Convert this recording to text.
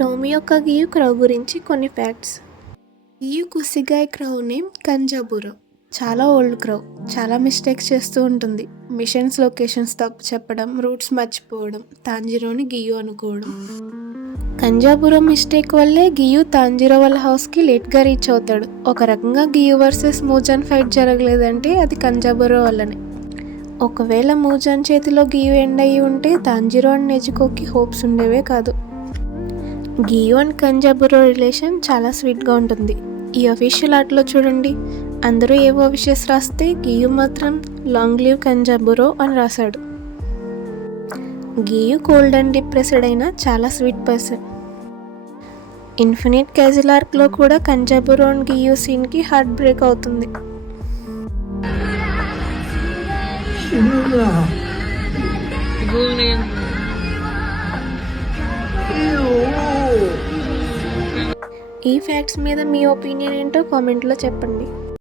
Tommy యొక్క గియు క్రౌ గురించి కొన్ని ఫ్యాక్ట్స్. గియు కుసిగాయ్ క్రౌ నేమ్ కంజాబురో. చాలా ఓల్డ్ క్రౌ. చాలా మిస్టేక్స్ చేస్తూ ఉంటుంది. మిషన్స్ లొకేషన్స్ తప్పు చెప్పడం, రూట్స్ మర్చిపోవడం, తాంజిరోని గియు అనుకోవడం. కంజాబురో మిస్టేక్ వల్లే గియు తాంజిరో వాళ్ళ హౌస్కి లేట్గా రీచ్ అవుతాడు. ఒక రకంగా గియు వర్సెస్ మూజాన్ ఫైట్ జరగలేదంటే అది కంజాబురో వల్లనే. ఒకవేళ మూజాన్ చేతిలో గియు ఎండ్ అయ్యి ఉంటే తాంజిరో అండ్ నెజుకోకి హోప్స్ ఉండేవే కాదు. గియు అండ్ కంజాబురో రిలేషన్ చాలా స్వీట్గా ఉంటుంది. ఈ అఫీషియల్ ఆర్ట్లో చూడండి, అందరూ ఏవో విషెస్ రాస్తే గియు మాత్రం లాంగ్ లివ్ కంజాబురో అని రాశాడు. గియు కోల్డ్ అండ్ డిప్రెస్డ్ అయినా చాలా స్వీట్ పర్సన్. ఇన్ఫినిట్ క్యాజిల్ ఆర్క్లో కూడా కంజాబురో అండ్ గియు సీన్కి హార్ట్ బ్రేక్ అవుతుంది. ఈ ఫ్యాక్ట్స్ మీద మీ ఒపీనియన్ ఏంటో కామెంట్లో చెప్పండి.